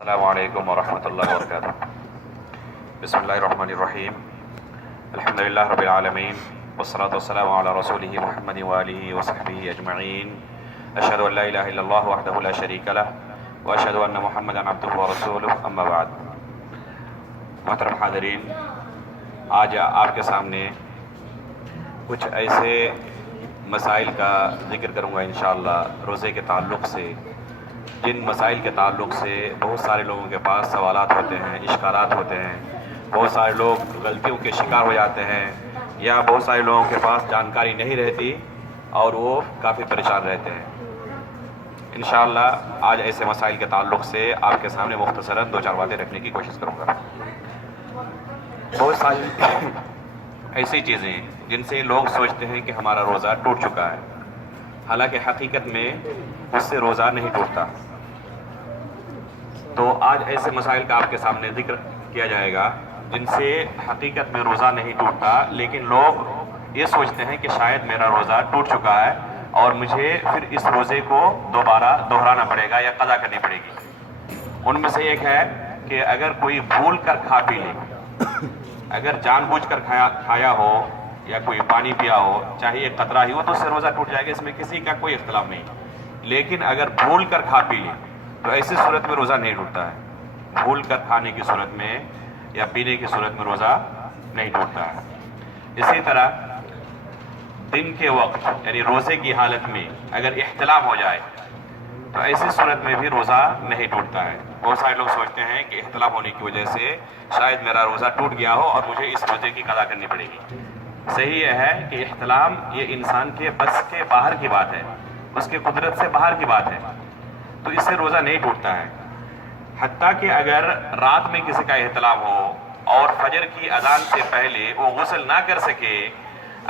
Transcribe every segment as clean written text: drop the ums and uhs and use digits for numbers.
السلام علیکم ورحمۃ اللہ وبرکاتہ۔ بسم اللہ الرحمن الرحیم، الحمد للہ رب العالمین، والصلاة والسلام علی رسولہ محمد وآلہ وصحبہ اجمعین۔ اشہد ان لا الہ الا اللہ وحدہ لا شریک لہ واشہد ان محمدا عبدہ ورسولہ، اما بعد۔ محترم حاضرین، آج آپ کے سامنے کچھ ایسے مسائل کا ذکر کروں گا انشاءاللہ روزے کے تعلق سے، جن مسائل کے تعلق سے بہت سارے لوگوں کے پاس سوالات ہوتے ہیں، اشکالات ہوتے ہیں، بہت سارے لوگ غلطیوں کے شکار ہو جاتے ہیں، یا بہت سارے لوگوں کے پاس جانکاری نہیں رہتی اور وہ کافی پریشان رہتے ہیں۔ انشاءاللہ آج ایسے مسائل کے تعلق سے آپ کے سامنے مختصراً دو چار باتیں رکھنے کی کوشش کروں گا۔ بہت ساری ایسی چیزیں جن سے لوگ سوچتے ہیں کہ ہمارا روزہ ٹوٹ چکا ہے، حالانکہ حقیقت میں اس سے روزہ نہیں ٹوٹتا۔ تو آج ایسے مسائل کا آپ کے سامنے ذکر کیا جائے گا جن سے حقیقت میں روزہ نہیں ٹوٹتا، لیکن لوگ یہ سوچتے ہیں کہ شاید میرا روزہ ٹوٹ چکا ہے اور مجھے پھر اس روزے کو دوبارہ دہرانا پڑے گا یا قضا کرنی پڑے گی۔ ان میں سے ایک ہے کہ اگر کوئی بھول کر کھا پی لے، اگر جان بوجھ کر کھایا ہو یا کوئی پانی پیا ہو، چاہے ایک قطرہ ہی ہو، تو اس سے روزہ ٹوٹ جائے گا، اس میں کسی کا کوئی اختلاف نہیں۔ لیکن اگر بھول کر کھا پی لے تو ایسی صورت میں روزہ نہیں ٹوٹتا ہے۔ بھول کر کھانے کی صورت میں یا پینے کی صورت میں روزہ نہیں ٹوٹتا ہے۔ اسی طرح دن کے وقت یعنی روزے کی حالت میں اگر احتلام ہو جائے تو ایسی صورت میں بھی روزہ نہیں ٹوٹتا ہے۔ بہت سارے لوگ سوچتے ہیں کہ احتلام ہونے کی وجہ سے شاید میرا روزہ ٹوٹ گیا ہو اور مجھے اس روزے کی قضا کرنی پڑے گی۔ صحیح یہ ہے کہ احتلام یہ انسان کے بس کے باہر کی بات ہے، اس کے قدرت سے باہر کی بات ہے، تو اس سے روزہ نہیں ٹوٹتا ہے۔ حتیٰ کہ اگر رات میں کسی کا احتلام ہو اور فجر کی اذان سے پہلے وہ غسل نہ کر سکے،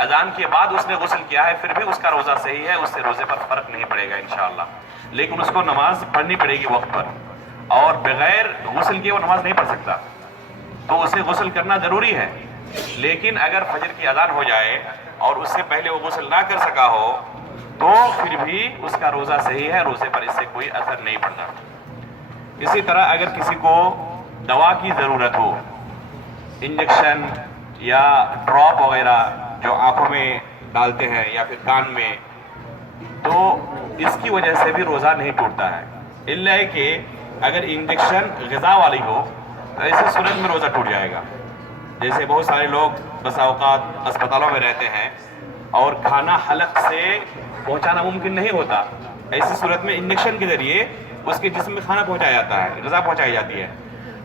اذان کے بعد اس نے غسل کیا ہے، پھر بھی اس کا روزہ صحیح ہے، اس سے روزے پر فرق نہیں پڑے گا انشاءاللہ، لیکن اس کو نماز پڑھنی پڑے گی وقت پر، اور بغیر غسل کے وہ نماز نہیں پڑھ سکتا، تو اسے غسل کرنا ضروری ہے۔ لیکن اگر فجر کی اذان ہو جائے اور اس سے پہلے وہ غسل نہ کر سکا ہو تو پھر بھی اس کا روزہ صحیح ہے، روزے پر اس سے کوئی اثر نہیں پڑتا۔ اسی طرح اگر کسی کو دوا کی ضرورت ہو، انجیکشن یا ڈراپ وغیرہ جو آنکھوں میں ڈالتے ہیں یا پھر کان میں، تو اس کی وجہ سے بھی روزہ نہیں ٹوٹتا ہے، الا کہ اگر انجیکشن غذا والی ہو تو ایسی صورت میں روزہ ٹوٹ جائے گا۔ جیسے بہت سارے لوگ بس اوقات اسپتالوں میں رہتے ہیں اور کھانا حلق سے پہنچانا ممکن نہیں ہوتا، ایسی صورت میں انجیکشن کے ذریعے اس کے جسم میں کھانا پہنچایا جاتا ہے، غذا پہنچائی جاتی ہے۔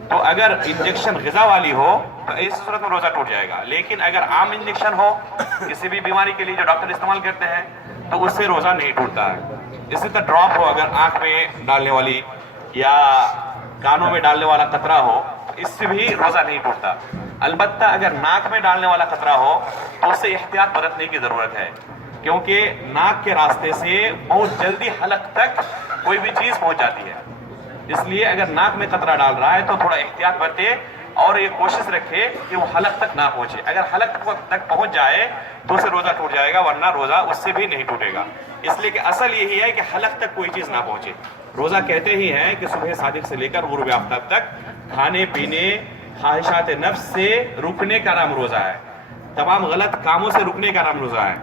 تو اگر انجیکشن غذا والی ہو تو ایسی صورت میں روزہ ٹوٹ جائے گا، لیکن اگر عام انجیکشن ہو کسی بھی بیماری کے لیے جو ڈاکٹر استعمال کرتے ہیں تو اس سے روزہ نہیں ٹوٹتا ہے۔ اسی طرح ڈراپ ہو، اگر آنکھ میں ڈالنے والی یا کانوں میں ڈالنے والا قطرہ ہو، اس سے بھی روزہ نہیں ٹوٹتا۔ البتہ اگر ناک میں ڈالنے والا قطرہ ہو تو اس سے احتیاط برتنے کی ضرورت ہے، کیونکہ ناک کے راستے سے بہت جلدی حلق تک کوئی بھی چیز پہنچ جاتی ہے، اس لیے اگر ناک میں قطرہ ڈال رہا ہے تو تھوڑا احتیاط برتے اور یہ کوشش رکھے کہ وہ حلق تک نہ پہنچے۔ اگر حلق تک پہنچ جائے تو اسے روزہ ٹوٹ جائے گا، ورنہ روزہ اس سے بھی نہیں ٹوٹے گا، اس لیے کہ اصل یہی ہے کہ حلق تک کوئی چیز نہ پہنچے۔ روزہ کہتے ہی ہیں کہ صبح صادق سے لے کر غروب آفتاب تک کھانے پینے خواہشات نفس سے رکنے کا نام روزہ ہے، تمام غلط کاموں سے رکنے کا نام روزہ ہے۔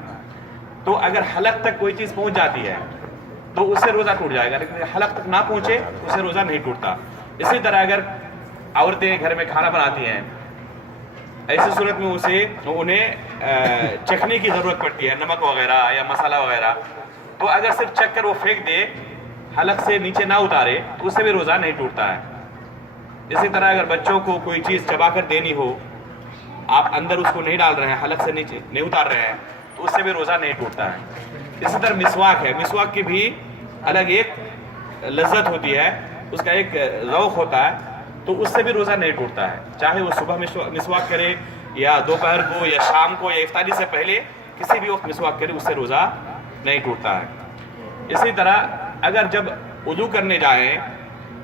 تو اگر حلق تک کوئی چیز پہنچ جاتی ہے تو اس سے روزہ ٹوٹ جائے گا، لیکن حلق تک نہ پہنچے اس سے روزہ نہیں ٹوٹتا۔ اسی طرح اگر عورتیں گھر میں کھانا بناتی ہیں، ایسی صورت میں انہیں چکھنے کی ضرورت پڑتی ہے، نمک وغیرہ یا مسالہ وغیرہ، تو اگر صرف چکھ کر وہ پھینک دے، حلق سے نیچے نہ اتارے، تو اس سے بھی روزہ نہیں ٹوٹتا ہے۔ اسی طرح اگر بچوں کو کوئی چیز چبا کر دینی ہو، آپ اندر اس کو نہیں ڈال رہے ہیں، حلق سے نیچے نہیں اتار رہے ہیں، تو اس سے بھی روزہ نہیں ٹوٹتا ہے۔ اسی طرح مسواک ہے، مسواک کی بھی الگ ایک لذت ہوتی ہے، اس کا ایک ذوق ہوتا ہے، تو اس سے بھی روزہ نہیں ٹوٹتا ہے، چاہے وہ صبح مسواک کرے یا دوپہر کو یا شام کو یا افطاری سے پہلے کسی بھی وقت مسواک کرے، اس سے روزہ نہیں ٹوٹتا ہے۔ اسی طرح اگر جب وضو کرنے جائیں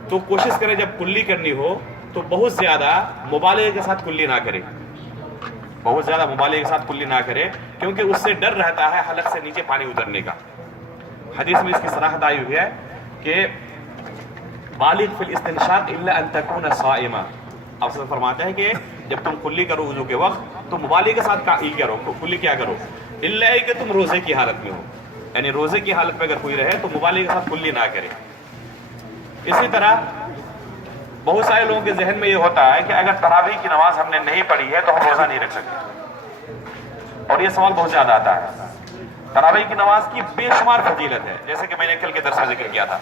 تو کوشش کریں جب کلی کرنی ہو تو بہت زیادہ مبالغے کے ساتھ کلی نہ کرے، بہت زیادہ مبالغے کے ساتھ کلی نہ کرے، کیونکہ اس سے ڈر رہتا ہے حلق سے نیچے پانی اترنے کا۔ حدیث میں اس کی صراحت آئی ہوئی ہے کہ بالغ فی الاستنشاق الا ان تکون صائما. آپ سے فرماتے ہیں کہ جب تم کلی کرو وضو کے وقت تو مبالغے کے ساتھ کرو، کلی کیا کرو، الا کہ تم روزے کی حالت میں ہو، یعنی روزے کی حالت میں اگر کوئی رہے تو مبالغے کے ساتھ کلی نہ کرے. اسی طرح بہت سارے لوگوں کے ذہن میں یہ ہوتا ہے کہ اگر تراویح کی نماز ہم نے نہیں پڑھی ہے تو ہم روزہ نہیں رکھ سکتے، اور یہ سوال بہت زیادہ آتا ہے. تراویح کی نماز کی بے شمار فضیلت ہے، جیسے کہ میں نے کل کے درس میں ذکر کیا تھا،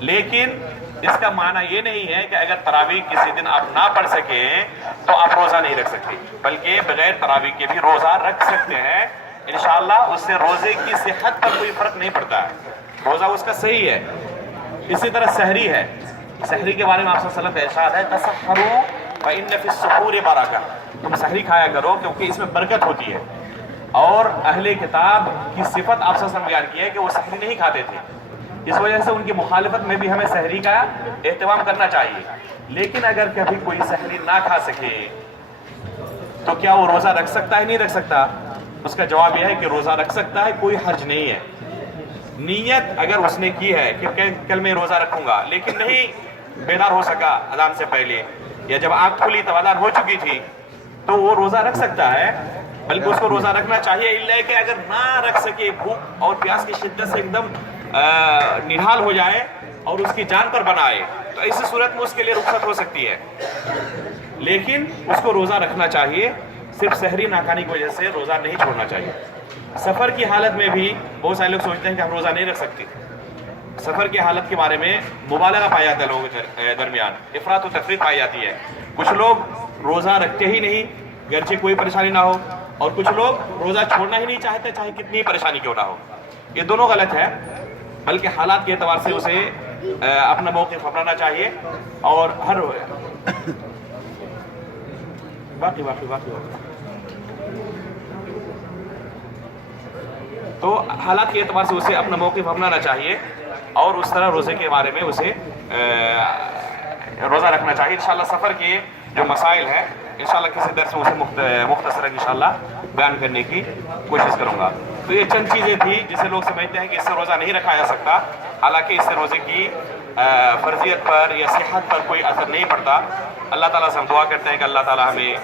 لیکن اس کا معنی یہ نہیں ہے کہ اگر تراویح کسی دن آپ نہ پڑھ سکیں تو آپ روزہ نہیں رکھ سکتے، بلکہ بغیر تراویح کے بھی روزہ رکھ سکتے ہیں. انشاءاللہ اس سے روزے کی صحت پر کوئی فرق نہیں پڑتا ہے، روزہ اس کا صحیح ہے. اسی طرح سحری ہے، سحری کے بارے میں آپ صلی اللہ علیہ وسلم کا ارشاد ہے تسحروا فإن فی السحور برکہ، تم سحری کھایا کرو کیونکہ اس میں برکت ہوتی ہے. اور اہل کتاب کی صفت آپ صلی اللہ علیہ وسلم بیان کی ہے کہ وہ سحری نہیں کھاتے تھے، اس وجہ سے ان کی مخالفت میں بھی ہمیں سحری کا اہتمام کرنا چاہیے. لیکن اگر کبھی کوئی سحری نہ کھا سکے تو کیا وہ روزہ رکھ سکتا ہے؟ نہیں رکھ سکتا. اس کا جواب یہ ہے کہ روزہ رکھ سکتا ہے، کوئی حرج نہیں ہے. نیت اگر اس نے کی ہے کہ کل میں روزہ رکھوں گا لیکن نہیں بیدار ہو سکا اذان سے پہلے، یا جب آنکھ کھلی تو اذان ہو چکی تھی، تو وہ روزہ رکھ سکتا ہے، بلکہ اس کو روزہ رکھنا چاہیے. الا کہ اگر نہ رکھ سکے، بھوک اور پیاس کی شدت سے ایک دم نڈھال ہو جائے اور اس کی جان پر بنائے، تو ایسی صورت میں اس کے لیے رخصت ہو سکتی ہے، لیکن اس کو روزہ رکھنا چاہیے. صرف سحری نہ کھانے کی وجہ سے روزہ نہیں چھوڑنا چاہیے. سفر کی حالت میں بھی بہت سارے لوگ سوچتے ہیں کہ ہم روزہ نہیں رکھ سکتے. سفر کی حالت کے بارے میں مبالغہ پایا جاتا ہے لوگوں کے درمیان، افراط و تفریط پائی جاتی ہے. کچھ لوگ روزہ رکھتے ہی نہیں گرچہ کوئی پریشانی نہ ہو، اور کچھ لوگ روزہ چھوڑنا ہی نہیں چاہتے چاہے کتنی پریشانی کیوں نہ ہو. یہ دونوں غلط ہے، بلکہ حالات کے اعتبار سے اسے اپنا موقف اپنانا چاہیے. اور ہر باقی تو حالات کے اعتبار سے اسے اپنا موقف اپنانا چاہیے، اور اس طرح روزے کے بارے میں اسے روزہ رکھنا چاہیے. انشاءاللہ سفر کے جو مسائل ہیں انشاءاللہ کسی درس میں اسے مختصراً انشاءاللہ بیان کرنے کی کوشش کروں گا. تو یہ چند چیزیں تھیں جسے لوگ سمجھتے ہیں کہ اس سے روزہ نہیں رکھا جا سکتا، حالانکہ اس سے روزے کی فرضیت پر یا صحت پر کوئی اثر نہیں پڑتا. اللہ تعالیٰ سے ہم دعا کرتے ہیں کہ اللہ تعالیٰ ہمیں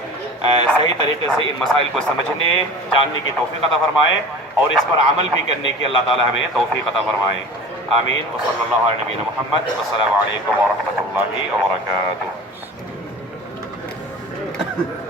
صحیح طریقے سے ان مسائل کو سمجھنے جاننے کی توفیق عطا فرمائے، اور اس پر عمل بھی کرنے کی اللہ تعالیٰ ہمیں توفیق عطا فرمائے. آمین. وصلی اللہ علیہ نبینا محمد. والسلام علیکم ورحمۃ اللہ وبرکاتہ.